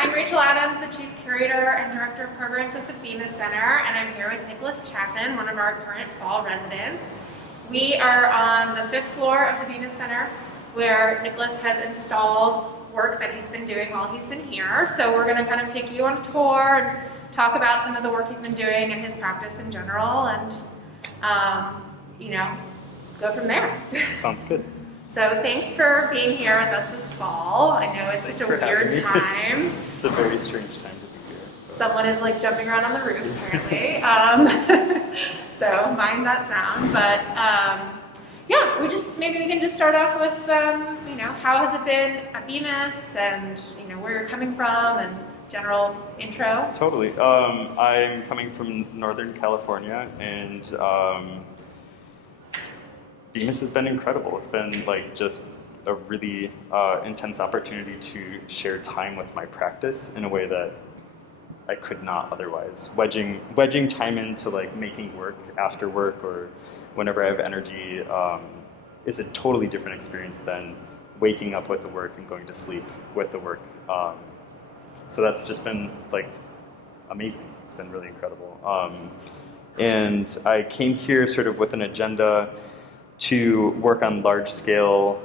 I'm Rachel Adams, the Chief Curator and Director of Programs at the Bemis Center, and I'm here with Nicolaus Chaffin, one of our current fall residents. We are on the 5th floor of the Bemis Center, where Nicolaus has installed work that he's been doing while he's been here. So we're going to kind of take you on a tour and talk about some of the work he's been doing and his practice in general, and go from there. Sounds good. So thanks for being here with us this fall. I know it's such a weird time. It's a very strange time to be here. Someone is like jumping around on the roof apparently. So mind that sound. But maybe we can just start off with how has it been at Bemis, and where you're coming from, and general intro. Totally. I'm coming from Northern California, and Bemis has been incredible. It's been like just a really intense opportunity to share time with my practice in a way that I could not otherwise. Wedging time into like making work after work or whenever I have energy is a totally different experience than waking up with the work and going to sleep with the work. So that's just been like amazing. It's been really incredible. And I came here sort of with an agenda to work on large-scale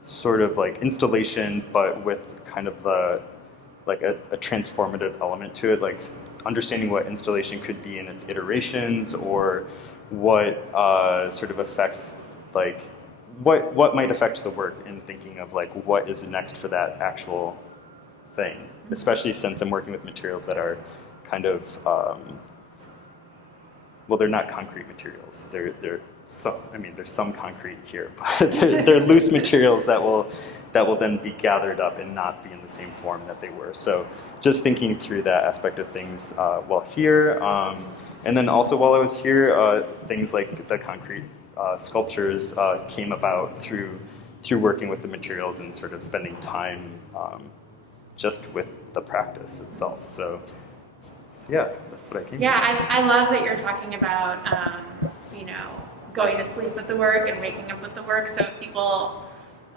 sort of like installation, but with kind of a transformative element to it, like understanding what installation could be in its iterations, or what sort of affects, like what might affect the work, and thinking of like what is next for that actual thing, especially since I'm working with materials that are kind of they're not concrete materials. There's some concrete here, but they're loose materials that will then be gathered up and not be in the same form that they were. So just thinking through that aspect of things while here, and then also while I was here, things like the concrete sculptures came about through working with the materials and sort of spending time just with the practice itself. So yeah, that's what I came to. Yeah, I love that you're talking about, going to sleep with the work and waking up with the work. So if people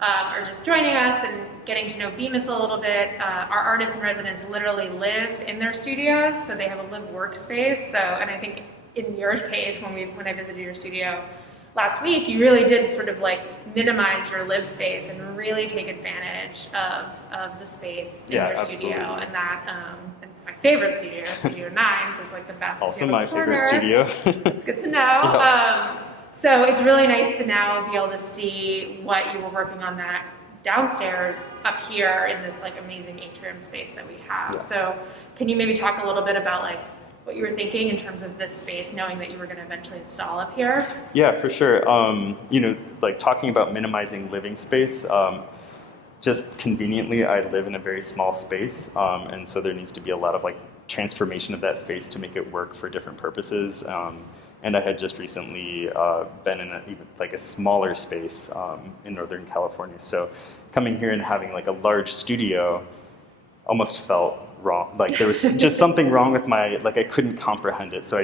are just joining us and getting to know Bemis a little bit, our artists in residence literally live in their studios, so they have a live workspace. So, and I think in your case, when I visited your studio last week, you really did sort of like minimize your live space and really take advantage of the space in your absolutely. studio. And that, and it's my favorite studio, Studio 9, so it's like the best Also studio my in the corner. favorite studio. It's good to know. Yeah. So it's really nice to now be able to see what you were working on that downstairs up here in this like amazing atrium space that we have. Yeah. So can you maybe talk a little bit about like what you were thinking in terms of this space, knowing that you were going to eventually install up here? Yeah, for sure. Like talking about minimizing living space, just conveniently, I live in a very small space, and so there needs to be a lot of like transformation of that space to make it work for different purposes. And I had just recently been in a smaller space in Northern California. So coming here and having like a large studio almost felt wrong. Like there was just something wrong with I couldn't comprehend it. So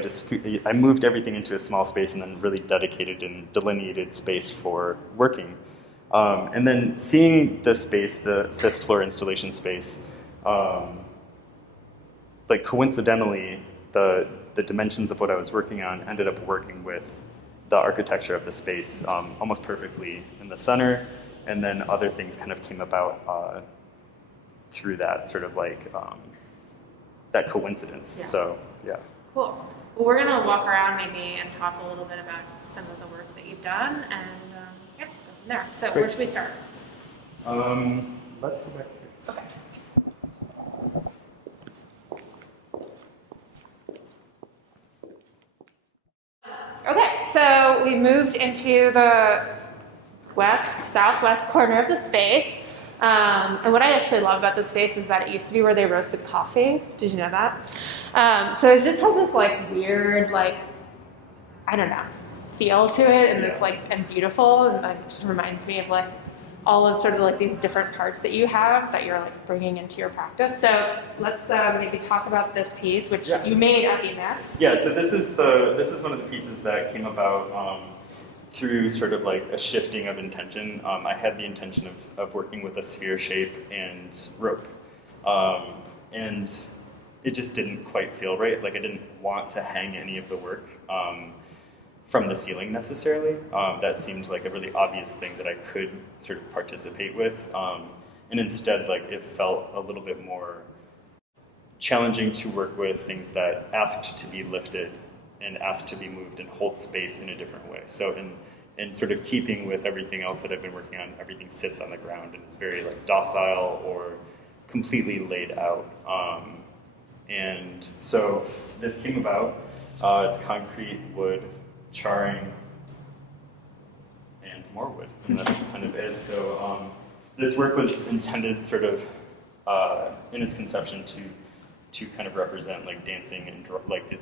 I moved everything into a small space and then really dedicated and delineated space for working. And then seeing the space, the 5th floor installation space, like coincidentally, the dimensions of what I was working on ended up working with the architecture of the space almost perfectly in the center, and then other things kind of came about through that sort of like that coincidence. Yeah. So yeah. Cool. Well, we're going to walk around maybe and talk a little bit about some of the work that you've done, and go from there. So Great. where should we start? Let's go back here. Okay. Okay, so we moved into the southwest corner of the space. And what I actually love about this space is that it used to be where they roasted coffee. Did you know that? So it just has this like weird, like, I don't know, feel to it, and this like, and beautiful, and like, it just reminds me of like all of sort of like these different parts that you have that you're like bringing into your practice. So let's maybe talk about this piece, which you made at Bemis. Yeah, so this is one of the pieces that came about through sort of like a shifting of intention. I had the intention of working with a sphere shape and rope. And it just didn't quite feel right. Like I didn't want to hang any of the work from the ceiling necessarily. That seemed like a really obvious thing that I could sort of participate with. And instead, like it felt a little bit more challenging to work with things that asked to be lifted and asked to be moved and hold space in a different way. So in sort of keeping with everything else that I've been working on, everything sits on the ground and is very like docile or completely laid out. And so this came about. It's concrete, wood, charring, and more wood. And that's kind of it. So this work was intended sort of in its conception to kind of represent like dancing and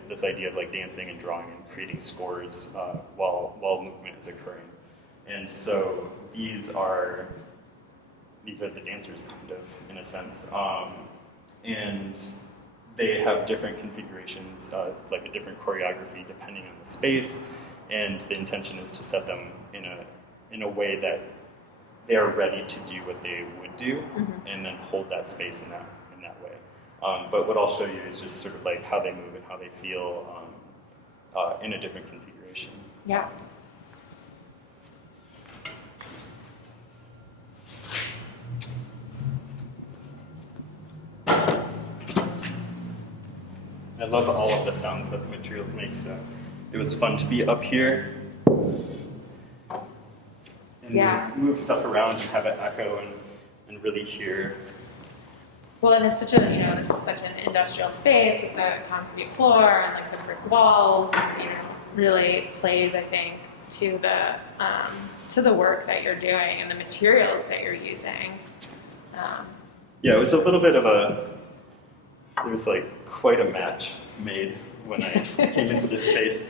this idea of like dancing and drawing and creating scores while movement is occurring. And so these are the dancers kind of in a sense. And they have different configurations, like a different choreography depending on the space, and the intention is to set them in a way that they are ready to do what they would do, and then hold that space in that way. But what I'll show you is just sort of like how they move and how they feel in a different configuration. Yeah. I love all of the sounds that the materials make, so it was fun to be up here and move stuff around and have it echo and really hear. Well, and it's such this is such an industrial space with the concrete floor and like the brick walls, and really plays, I think, to the work that you're doing and the materials that you're using. Yeah, it was a little bit of there was like quite a match made when I came into this space.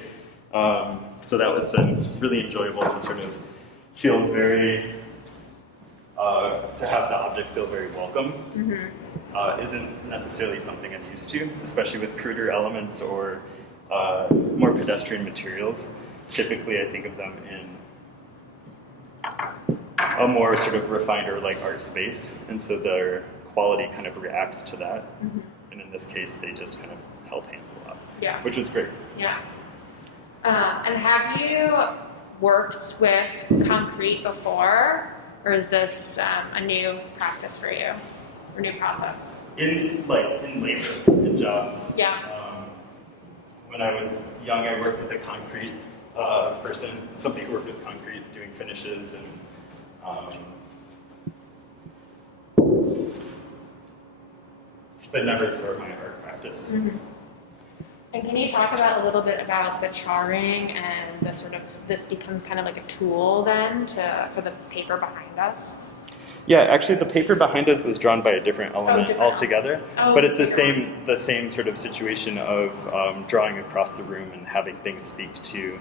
So that has been really enjoyable to sort of feel very, to have the objects feel very welcome. Isn't necessarily something I'm used to, especially with cruder elements or more pedestrian materials. Typically I think of them in a more sort of refined or like art space, and so their quality kind of reacts to that. And in this case, they just kind of held hands a lot, which was great. Yeah. And have you worked with concrete before, or is this a new practice for you, or new process? In labor, in jobs. Yeah. When I was young, I worked with a concrete person, somebody who worked with concrete, doing finishes and. But never for my art practice. And can you talk about a little bit about the charring and the sort of, this becomes kind of like a tool then for the paper behind us? Yeah, actually the paper behind us was drawn by a different element altogether. But it's the same sort of situation of drawing across the room and having things speak to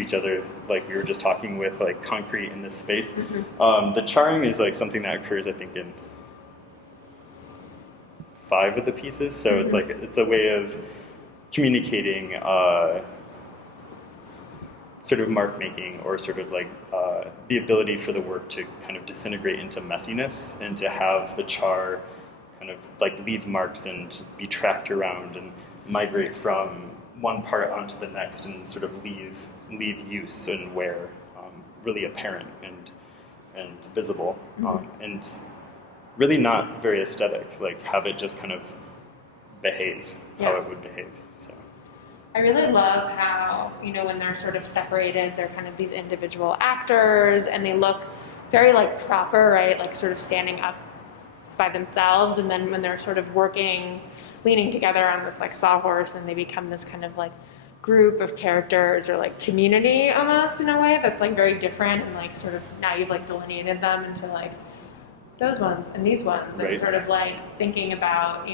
each other, like we were just talking with like concrete in this space. The charring is like something that occurs, I think, in 5 of the pieces. So it's like it's a way of communicating sort of mark making, or sort of like the ability for the work to kind of disintegrate into messiness and to have the char kind of like leave marks and be tracked around and migrate from one part onto the next and sort of leave use and wear really apparent and visible, and really not very aesthetic, like have it just kind of behave how it would behave. So I really love how, when they're sort of separated, they're kind of these individual actors and they look very like proper, right? Like sort of standing up by themselves. And then when they're sort of leaning together on this like sawhorse, and they become this kind of like group of characters or like community almost in a way that's like very different, and like sort of now you've like delineated them into like those ones and these ones, and sort of like thinking about,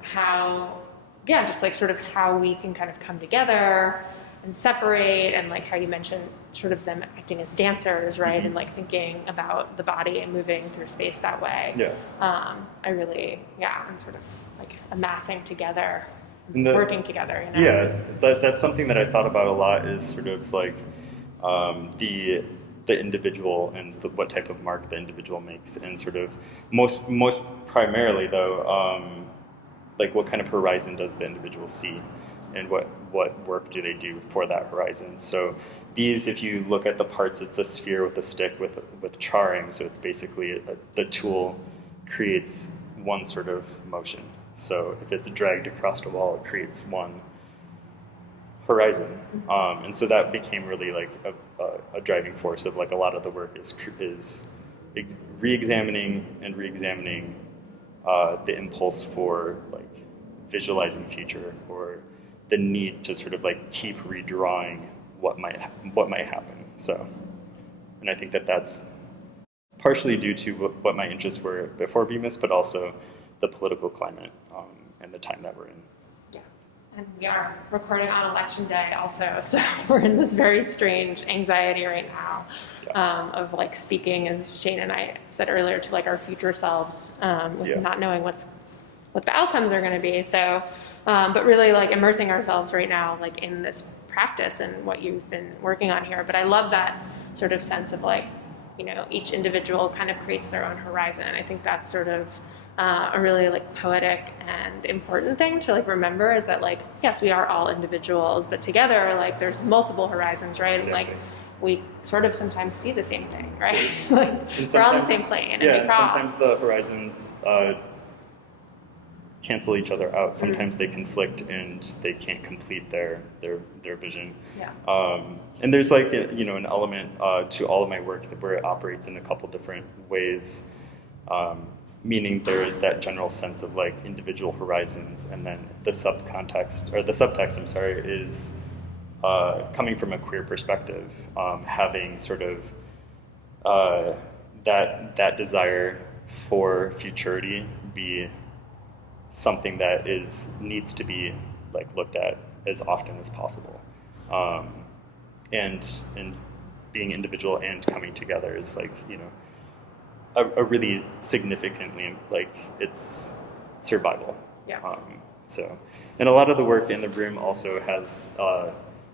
how, just like sort of how we can kind of come together and separate, and like how you mentioned sort of them acting as dancers, right? And like thinking about the body and moving through space that way. I really, and sort of like amassing together, working together. Yeah, that's something that I thought about a lot, is sort of like the individual and what type of mark the individual makes, and sort of most primarily though, like what kind of horizon does the individual see, and what work do they do for that horizon? So these, if you look at the parts, it's a sphere with a stick with charring. So it's basically the tool creates one sort of motion. So if it's dragged across a wall, it creates one horizon. And so that became really like a driving force of like a lot of the work is re-examining the impulse for like visualizing future, or the need to sort of like keep redrawing what might happen. So, and I think that's partially due to what my interests were before Bemis, but also the political climate and the time that we're in. Yeah, and we are recording on Election Day also, so we're in this very strange anxiety right now of like speaking, as Shane and I said earlier, to like our future selves, not knowing what the outcomes are going to be. So, but really like immersing ourselves right now, like in this practice and what you've been working on here. But I love that sort of sense of like, you know, each individual kind of creates their own horizon. And I think that's sort of a really like poetic and important thing to like remember, is that like, yes, we are all individuals, but together like there's multiple horizons, right? Exactly. And like we sort of sometimes see the same thing, right? Like we're on the same plane and we cross. Sometimes the horizons cancel each other out. Sometimes they conflict and they can't complete their vision. Yeah. And there's like an element to all of my work where it operates in a couple different ways. Meaning there is that general sense of like individual horizons, and then the subtext, is coming from a queer perspective, having sort of that desire for futurity be something that needs to be like looked at as often as possible, and being individual and coming together is like a really significantly like it's survival. Yeah. So, and a lot of the work in the room also has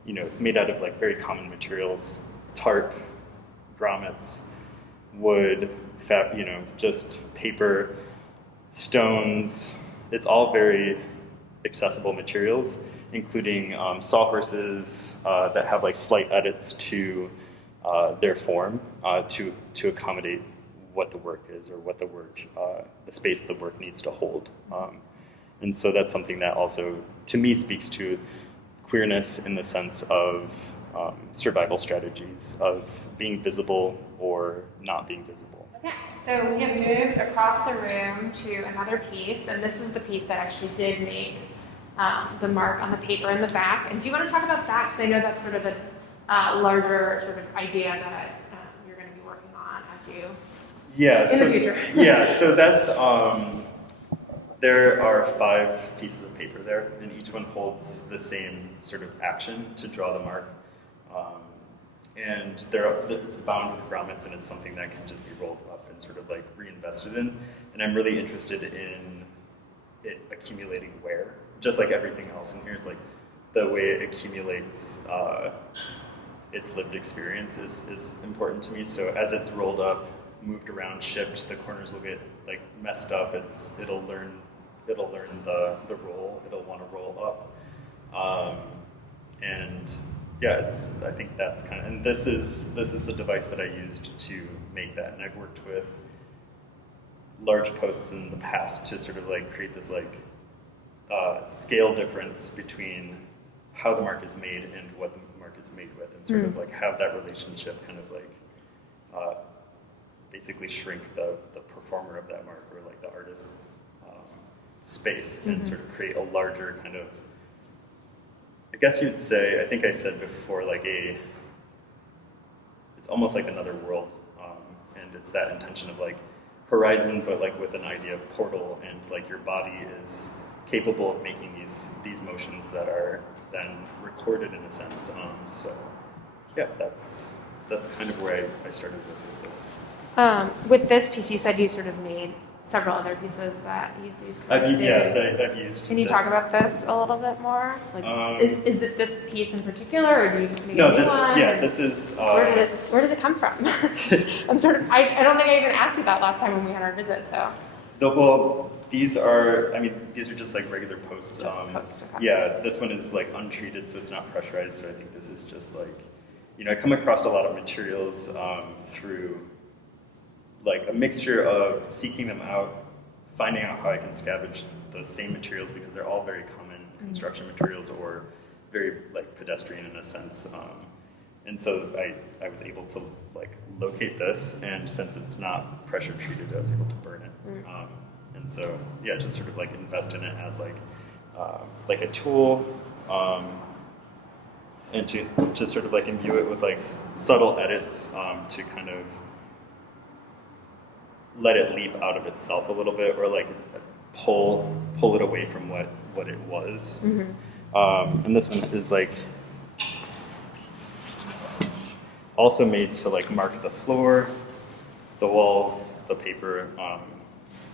it's made out of like very common materials: tarp, grommets, wood, just paper, stones. It's all very accessible materials, including sawhorses that have like slight edits to their form to accommodate what the work is, or what the work, the space the work needs to hold. And so that's something that also, to me, speaks to queerness in the sense of survival strategies, of being visible or not being visible. Okay, so we have moved across the room to another piece, and this is the piece that actually did make the mark on the paper in the back. And do you want to talk about that? Because I know that's sort of a larger sort of idea that you're going to be working on as you in the future. So that's there are 5 pieces of paper there, and each one holds the same sort of action to draw the mark. And it's bound with grommets, and it's something that can just be rolled up and sort of like reinvested in. And I'm really interested in it accumulating wear, just like everything else in here. It's like the way it accumulates its lived experience is important to me. So as it's rolled up, moved around, shipped, the corners will get like messed up. It'll learn the roll. It'll want to roll up, and yeah, I think that's kind of, and this is the device that I used to make that. And I've worked with large posts in the past to sort of like create this like scale difference between how the mark is made and what the mark is made with, and sort of like have that relationship kind of like basically shrink the performer of that mark, or like the artist space, and sort of create a larger kind of, I guess you'd say, I think I said before, like it's almost like another world, and it's that intention of like horizon, but like with an idea of portal, and like your body is capable of making these motions that are then recorded in a sense. So yeah, that's kind of where I started with this. With this piece, you said you sort of made several other pieces that use these. I've used. Can you talk about this a little bit more? Like, is it this piece in particular, or do you make a new one? This is. Where does it come from? I don't think I even asked you that last time when we had our visit. So. Well, these are just like regular posts. Just posts, okay. Yeah, this one is like untreated, so it's not pressurized. So I think this is just like, I come across a lot of materials through like a mixture of seeking them out, finding out how I can scavenge the same materials because they're all very common construction materials or very like pedestrian in a sense. And so I was able to like locate this, and since it's not pressure treated, I was able to burn it. And so yeah, just sort of like invest in it as like a tool, and to sort of like imbue it with like subtle edits to kind of let it leap out of itself a little bit, or like pull it away from what it was. And this one is like also made to like mark the floor, the walls, the paper,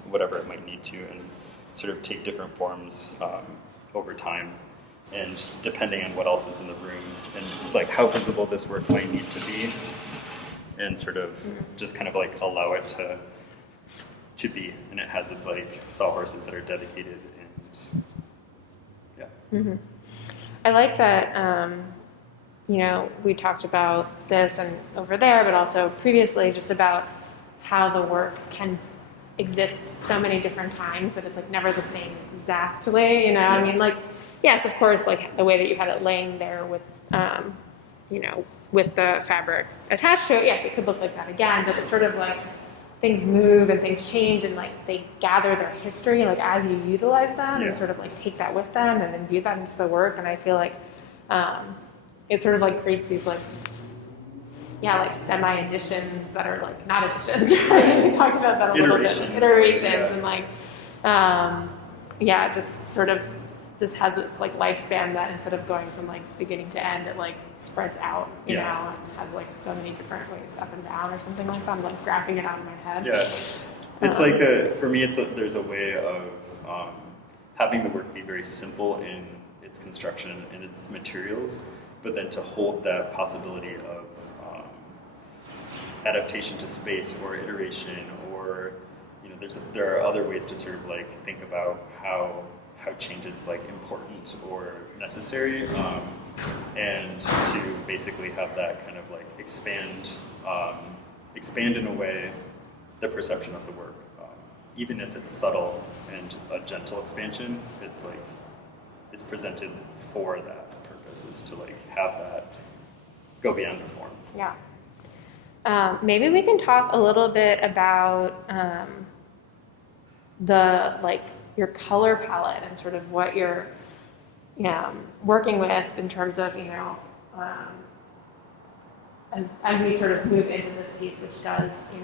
whatever it might need to, and sort of take different forms over time, and depending on what else is in the room and like how visible this work might need to be, and sort of just kind of like allow it to be. And it has its like sawhorses that are dedicated, and yeah. I like that, we talked about this and over there, but also previously just about how the work can exist so many different times that it's like never the same exactly, Yeah. I mean, like, yes, of course, like the way that you had it laying there with, with the fabric attached to it, yes, it could look like that again, but it's sort of like things move and things change, and like they gather their history like as you utilize them and sort of like take that with them and then view that into the work. And I feel like it sort of like creates these like semi editions that are like not editions, right? We talked about that a little bit, iterations, and like just sort of this has its like lifespan that instead of going from like beginning to end, it like spreads out, you know, and has like so many different ways up and down or something like that. I'm like graphing it out in my head. Yeah, it's like for me, there's a way of having the work be very simple in its construction and its materials, but then to hold that possibility of adaptation to space or iteration, or there are other ways to sort of like think about how change is like important or necessary, and to basically have that kind of like expand in a way the perception of the work, even if it's subtle and a gentle expansion. It's presented for that purpose, is to like have that go beyond the form. Yeah. Maybe we can talk a little bit about your color palette and sort of what you're working with in terms of, as we sort of move into this piece, which does,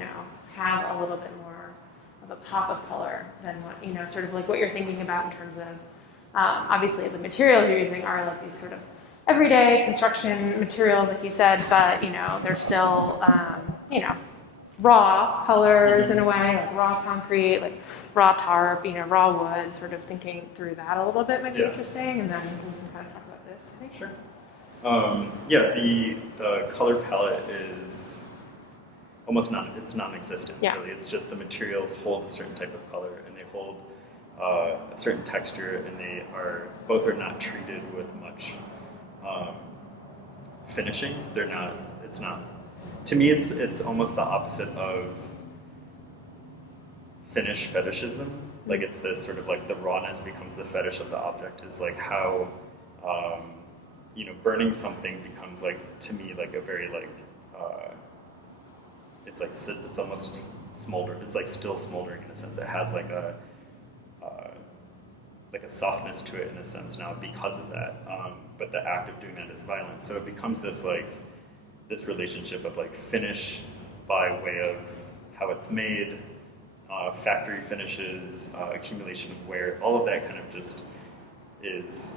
have a little bit more of a pop of color than what, sort of like what you're thinking about in terms of, obviously the materials you're using are like these sort of everyday construction materials, like you said, but, they're still, raw colors in a way, like raw concrete, like raw tarp, raw wood, sort of thinking through that a little bit might be interesting, and then we can kind of talk about this, I think. Sure. The color palette is almost it's non-existent, really. It's just the materials hold a certain type of color, and they hold a certain texture, and both are not treated with much finishing. To me, it's almost the opposite of finish fetishism. Like it's this sort of like the rawness becomes the fetish of the object, is like how, burning something becomes like, to me, like a very like, it's almost smoldering. It's like still smoldering in a sense. It has like a softness to it in a sense now because of that. But the act of doing that is violence. So it becomes this relationship of like finish by way of how it's made, factory finishes, accumulation of wear, all of that kind of just is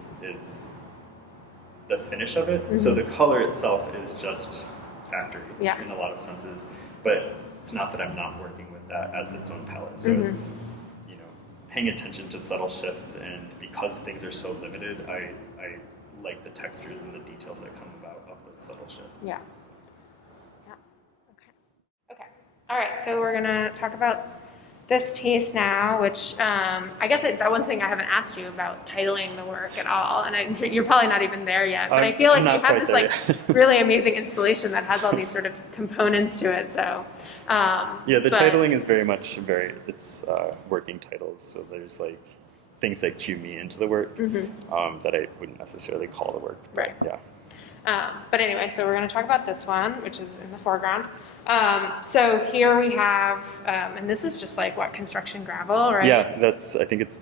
the finish of it. Mm-hmm. So the color itself is just factory in a lot of senses, but it's not that I'm not working with that as its own palette. So it's, paying attention to subtle shifts, and because things are so limited, I like the textures and the details that come about of those subtle shifts. Yeah. Okay. All right. So we're gonna talk about this piece now, which I guess that one thing I haven't asked you about titling the work at all, and you're probably not even there yet, but I feel like you have this like really amazing installation that has all these sort of components to it. So yeah, the titling is very much it's working titles. So there's like things that cue me into the work that I wouldn't necessarily call the work. Right. Yeah. But anyway, so we're going to talk about this one, which is in the foreground. So here we have, and this is just like what, construction gravel, right? Yeah, I think it's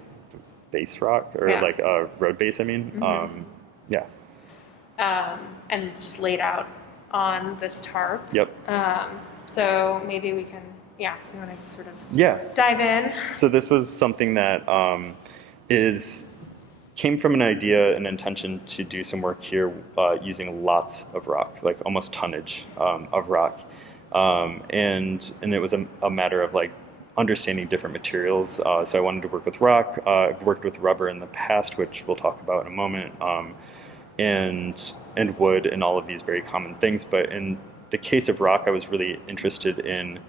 base rock or like road base, I mean. Yeah. And just laid out on this tarp. Yep. So maybe we can, you want to sort of dive in. So this was something that came from an idea, an intention to do some work here using lots of rock, like almost tonnage of rock. And it was a matter of like understanding different materials. So I wanted to work with rock. I've worked with rubber in the past, which we'll talk about in a moment, and wood and all of these very common things. But in the case of rock, I was really interested in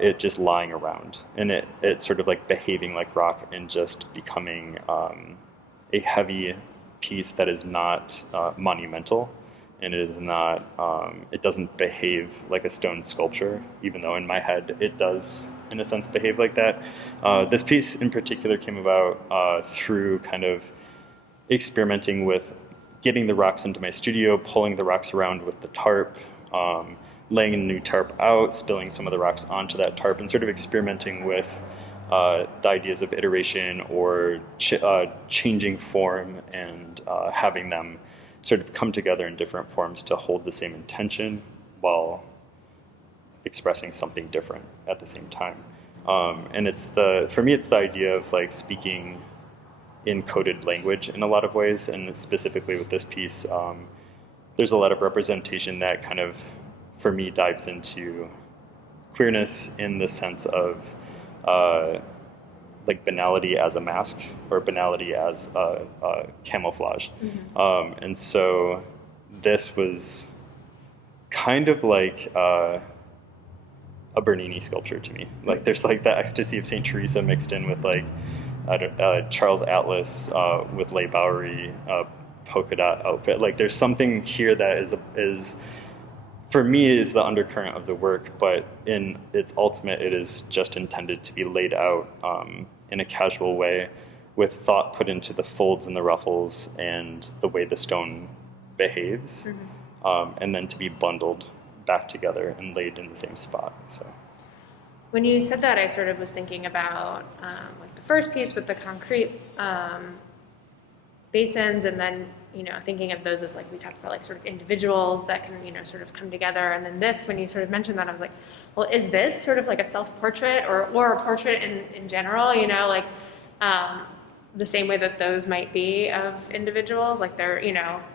it just lying around and it sort of like behaving like rock and just becoming a heavy piece that is not monumental. And it is not, it doesn't behave like a stone sculpture, even though in my head it does, in a sense, behave like that. This piece in particular came about through kind of experimenting with getting the rocks into my studio, pulling the rocks around with the tarp, laying a new tarp out, spilling some of the rocks onto that tarp, and sort of experimenting with the ideas of iteration or changing form and having them sort of come together in different forms to hold the same intention while expressing something different at the same time. And for me, it's the idea of like speaking in coded language in a lot of ways, and specifically with this piece, there's a lot of representation that kind of, for me, dives into queerness in the sense of like banality as a mask or banality as a camouflage. And so this was kind of like a Bernini sculpture to me. Like there's like the ecstasy of St. Teresa mixed in with like Charles Atlas with Leigh Bowery polka dot outfit. Like there's something here that is for me is the undercurrent of the work, but in its ultimate, it is just intended to be laid out in a casual way with thought put into the folds and the ruffles and the way the stone behaves, and then to be bundled back together and laid in the same spot. So, when you said that, I sort of was thinking about like the first piece with the concrete basins, and then thinking of those as like we talked about, like sort of individuals that can sort of come together. And then this, when you sort of mentioned that, I was like, well, is this sort of like a self-portrait or a portrait in general? Like the same way that those might be of individuals, like they're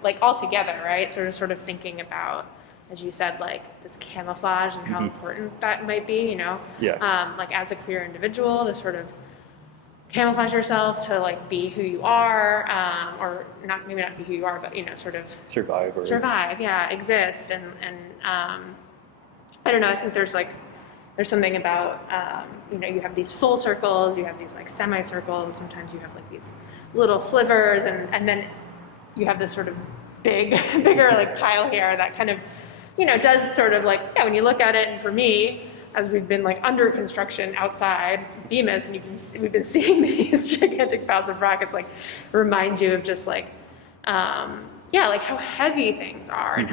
like all together, right? Sort of thinking about, as you said, like this camouflage and how important that might be. Like as a queer individual to sort of camouflage yourself to like be who you are, or maybe not be who you are, but sort of survive, exist, and I don't know. I think there's something about you have these full circles, you have these like semicircles. Sometimes you have like these little slivers, and then you have this sort of bigger like pile here that kind of does sort of like when you look at it. And for me, as we've been like under construction outside Bemis, and we've been seeing these gigantic piles of rock, it's like reminds you of just like like how heavy things are, and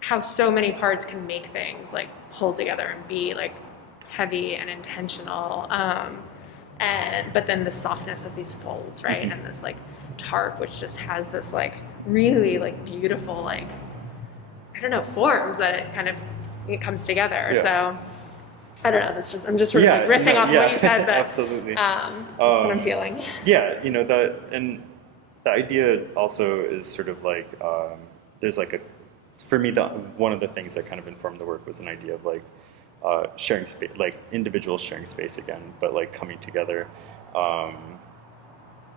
how so many parts can make things like pull together and be like heavy and intentional, but then the softness of these folds, right? And this like tarp, which just has this like really like beautiful like forms that it comes together. So I don't know. I'm just sort of like riffing off what you said, but absolutely. That's what I'm feeling. Yeah, and the idea also is sort of like there's like for me, one of the things that kind of informed the work was an idea of like sharing space, like individuals sharing space again, but like coming together,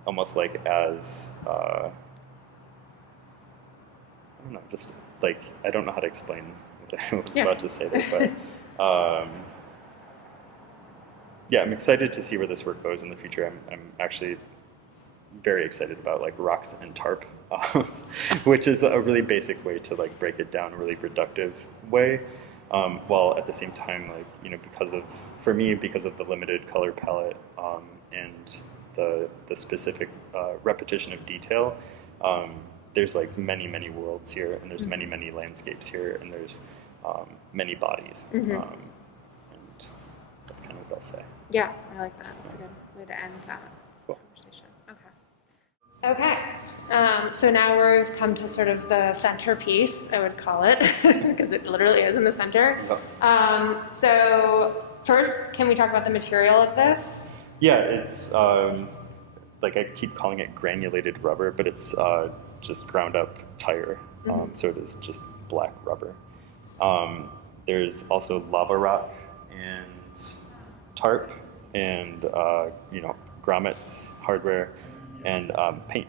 almost like as I don't know, just like I don't know how to explain what I was about to say there, but yeah, I'm excited to see where this work goes in the future. I'm actually very excited about like rocks and tarp, which is a really basic way to like break it down, a really reductive way, while at the same time, like, you know, for me, because of the limited color palette and the specific repetition of detail, there's like many worlds here, and there's many landscapes here, and there's many bodies, and that's kind of what I'll say. Yeah, I like that. That's a good way to end that conversation. Okay. So now we've come to sort of the centerpiece, I would call it, because it literally is in the center. So first, can we talk about the material of this? Yeah, it's like I keep calling it granulated rubber, but it's just ground up tire. So it is just black rubber. There's also lava rock and tarp and you know, grommets, hardware, and paint.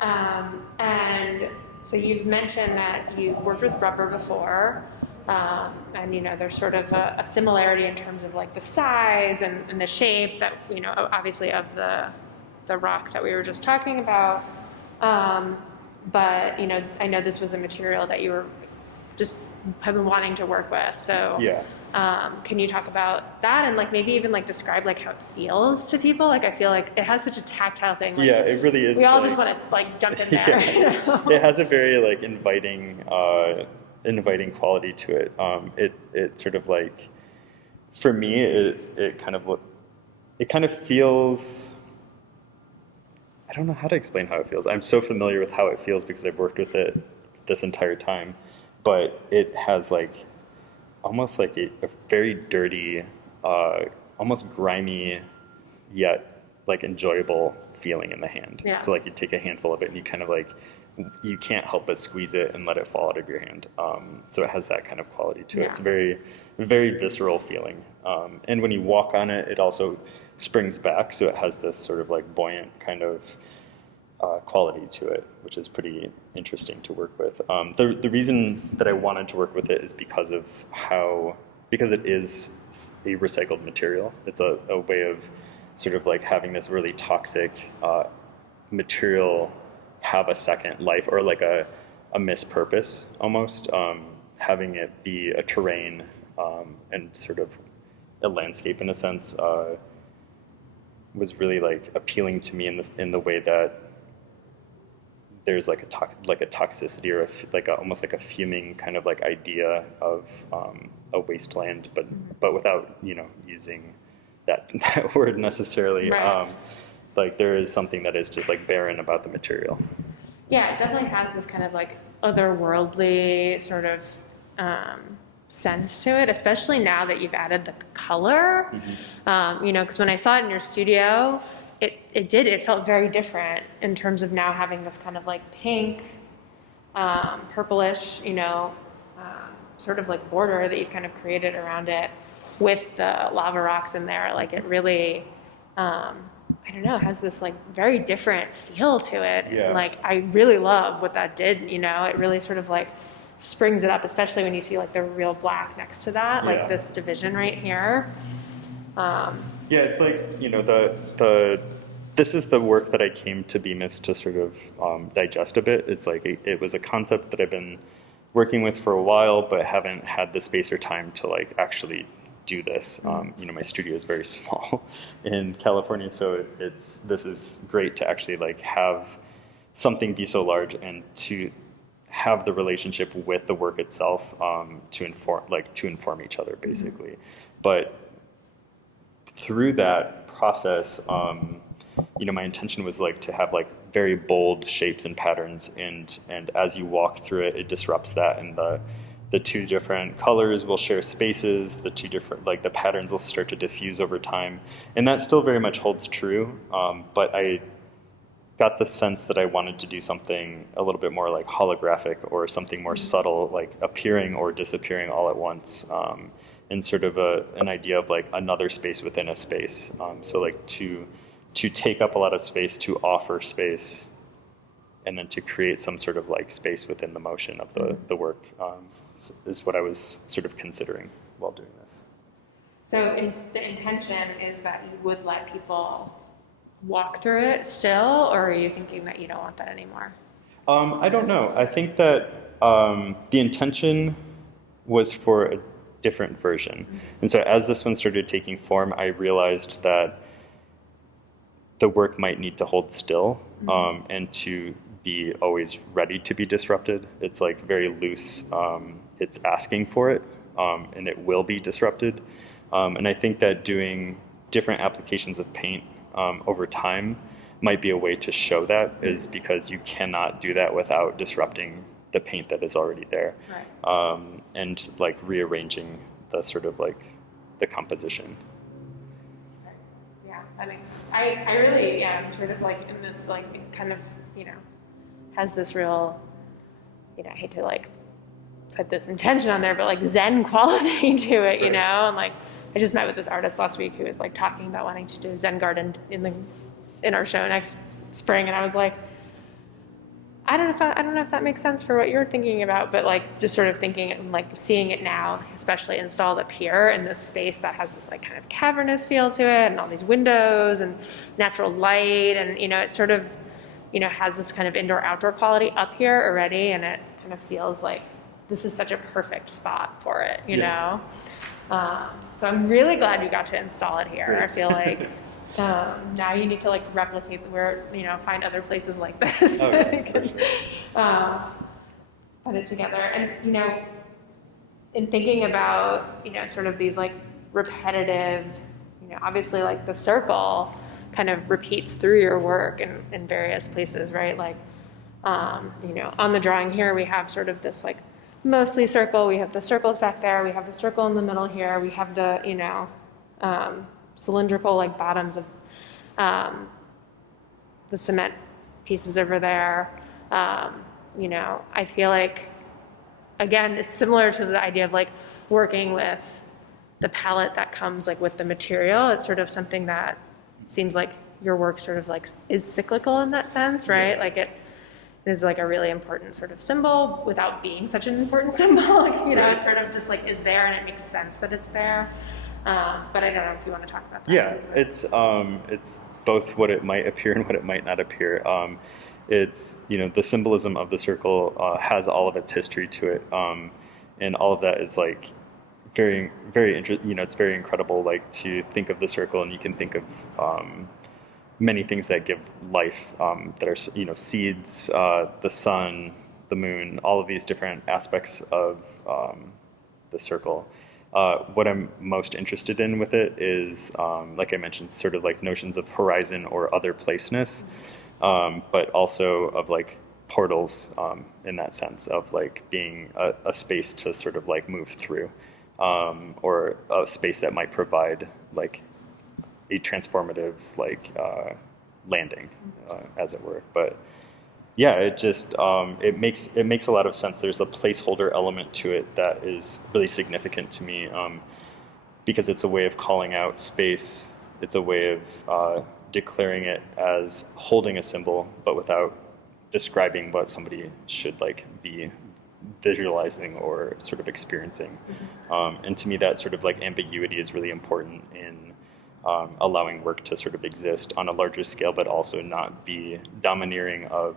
And so you've mentioned that you've worked with rubber before, and you know, there's sort of a similarity in terms of like the size and the shape that, you know, obviously of the rock that we were just talking about. But you know, I know this was a material that you were just have been wanting to work with. So yeah. Can you talk about that and like maybe even like describe like how it feels to people? Like I feel like it has such a tactile thing. Like, yeah, it really is. We all like, just want to like jump in there. Yeah. You know? It has a very like inviting quality to it. It sort of like, for me, it kind of feels. I don't know how to explain how it feels. I'm so familiar with how it feels because I've worked with it this entire time, but it has like almost like a very dirty, almost grimy, yet like enjoyable feeling in the hand. Yeah. So like you take a handful of it and you kind of like, you can't help but squeeze it and let it fall out of your hand. So it has that kind of quality to it. Yeah. It's a very visceral feeling. And when you walk on it, it also springs back. So it has this sort of like buoyant kind of quality to it, which is pretty interesting to work with. The reason that I wanted to work with it is because it is a recycled material. It's a way of sort of like having this really toxic material have a second life, or like a mispurpose almost, having it be a terrain and sort of a landscape in a sense, was really like appealing to me in the way that there's like a toxicity or almost like a fuming kind of like idea of a wasteland, but without, you know, using that word necessarily. Right. Like there is something that is just like barren about the material. Yeah, it definitely has this kind of like otherworldly sort of sense to it, especially now that you've added the color. You know, because when I saw it in your studio, it felt very different in terms of now having this kind of like pink, purplish, you know, sort of like border that you've kind of created around it with the lava rocks in there. Like it really, I don't know, has this like very different feel to it. Yeah. And like I really love what that did, you know, it really sort of like springs it up, especially when you see like the real black next to that, like this division right here. Yeah, it's like, you know, this is the work that I came to Bemis to sort of digest a bit. It's like it was a concept that I've been working with for a while, but haven't had the space or time to like actually do this. You know, my studio is very small in California, so this is great to actually like have something be so large and to have the relationship with the work itself to inform each other basically. But through that process, you know, my intention was like to have like very bold shapes and patterns, and as you walk through it, it disrupts that, and the two different colors will share spaces, the two different, like the patterns will start to diffuse over time, and that still very much holds true, but I got the sense that I wanted to do something a little bit more like holographic or something more subtle, like appearing or disappearing all at once, and sort of an idea of like another space within a space. So like to take up a lot of space, to offer space, and then to create some sort of like space within the motion of the work is what I was sort of considering while doing this. So the intention is that you would let people walk through it still, or are you thinking that you don't want that anymore? I don't know. I think that the intention was for a different version. And so as this one started taking form, I realized that the work might need to hold still and to be always ready to be disrupted. It's like very loose. It's asking for it, and it will be disrupted. And I think that doing different applications of paint over time might be a way to show that, is because you cannot do that without disrupting the paint that is already there. Right. And like rearranging the sort of like the composition. Yeah, that makes, I really am sort of like in this like, it kind of, has this real, I hate to like put this intention on there, but like Zen quality to it, Right. and like, I just met with this artist last week who was like talking about wanting to do a Zen garden in our show next spring, and I was like, I don't know if that makes sense for what you're thinking about, but like just sort of thinking and like seeing it now, especially installed up here in this space that has this like kind of cavernous feel to it, and all these windows and natural light, and it sort of has this kind of indoor-outdoor quality up here already, and it kind of feels like this is such a perfect spot for it, you know? So I'm really glad you got to install it here. Great. I feel like now you need to like replicate where, find other places like this that can put it together. And, in thinking about, sort of these like repetitive, obviously like the circle kind of repeats through your work in various places, right? Like, on the drawing here, we have sort of this like mostly circle. We have the circles back there. We have the circle in the middle here. We have the, cylindrical like bottoms of the cement pieces over there. I feel like, again, it's similar to the idea of like working with the palette that comes like with the material. It's sort of something that seems like your work sort of like is cyclical in that sense, right? Yeah. Like it is like a really important sort of symbol without being such an important symbol. Like, Right. it sort of just like is there, and it makes sense that it's there. But I don't know if you want to talk about that. Yeah, it's both what it might appear and what it might not appear. It's the symbolism of the circle has all of its history to it, and all of that is like very very interesting. It's very incredible, like to think of the circle, and you can think of many things that give life, that are seeds, the sun, the moon, all of these different aspects of the circle. What I'm most interested in with it is, like I mentioned, sort of like notions of horizon or other placeness, but also of like portals, in that sense of like being a space to sort of like move through, or a space that might provide like a transformative like landing, as it were. But yeah, it just it makes a lot of sense. There's a placeholder element to it that is really significant to me, because it's a way of calling out space. It's a way of declaring it as holding a symbol, but without describing what somebody should like be visualizing or sort of experiencing. And to me, that sort of like ambiguity is really important in allowing work to sort of exist on a larger scale, but also not be domineering of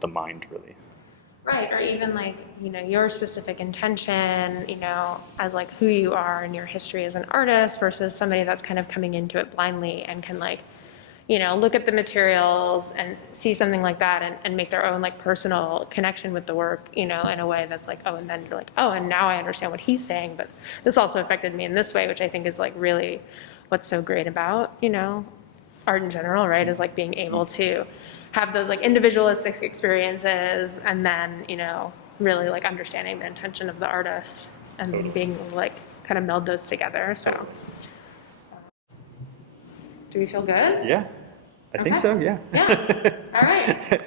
the mind, really. Right, or even like, your specific intention, as like who you are and your history as an artist versus somebody that's kind of coming into it blindly and can like, look at the materials and see something like that and make their own like personal connection with the work, in a way that's like, oh, and then you're like, oh, and now I understand what he's saying, but this also affected me in this way, which I think is like really what's so great about, art in general, right, is like being able to have those like individualistic experiences and then, really like understanding the intention of the artist and then being like kind of meld those together. So do we feel good? Yeah, I think so, yeah. Yeah, all right.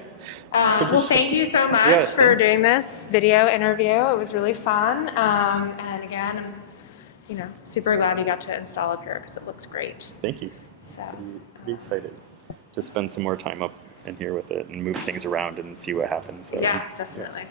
Well, thank you so much Yeah, for thanks. doing this video interview. It was really fun. And again, I'm, super glad you got to install up here because it looks great. Thank you. So, Pretty excited to spend some more time up in here with it and move things around and see what happens. So, yeah, definitely.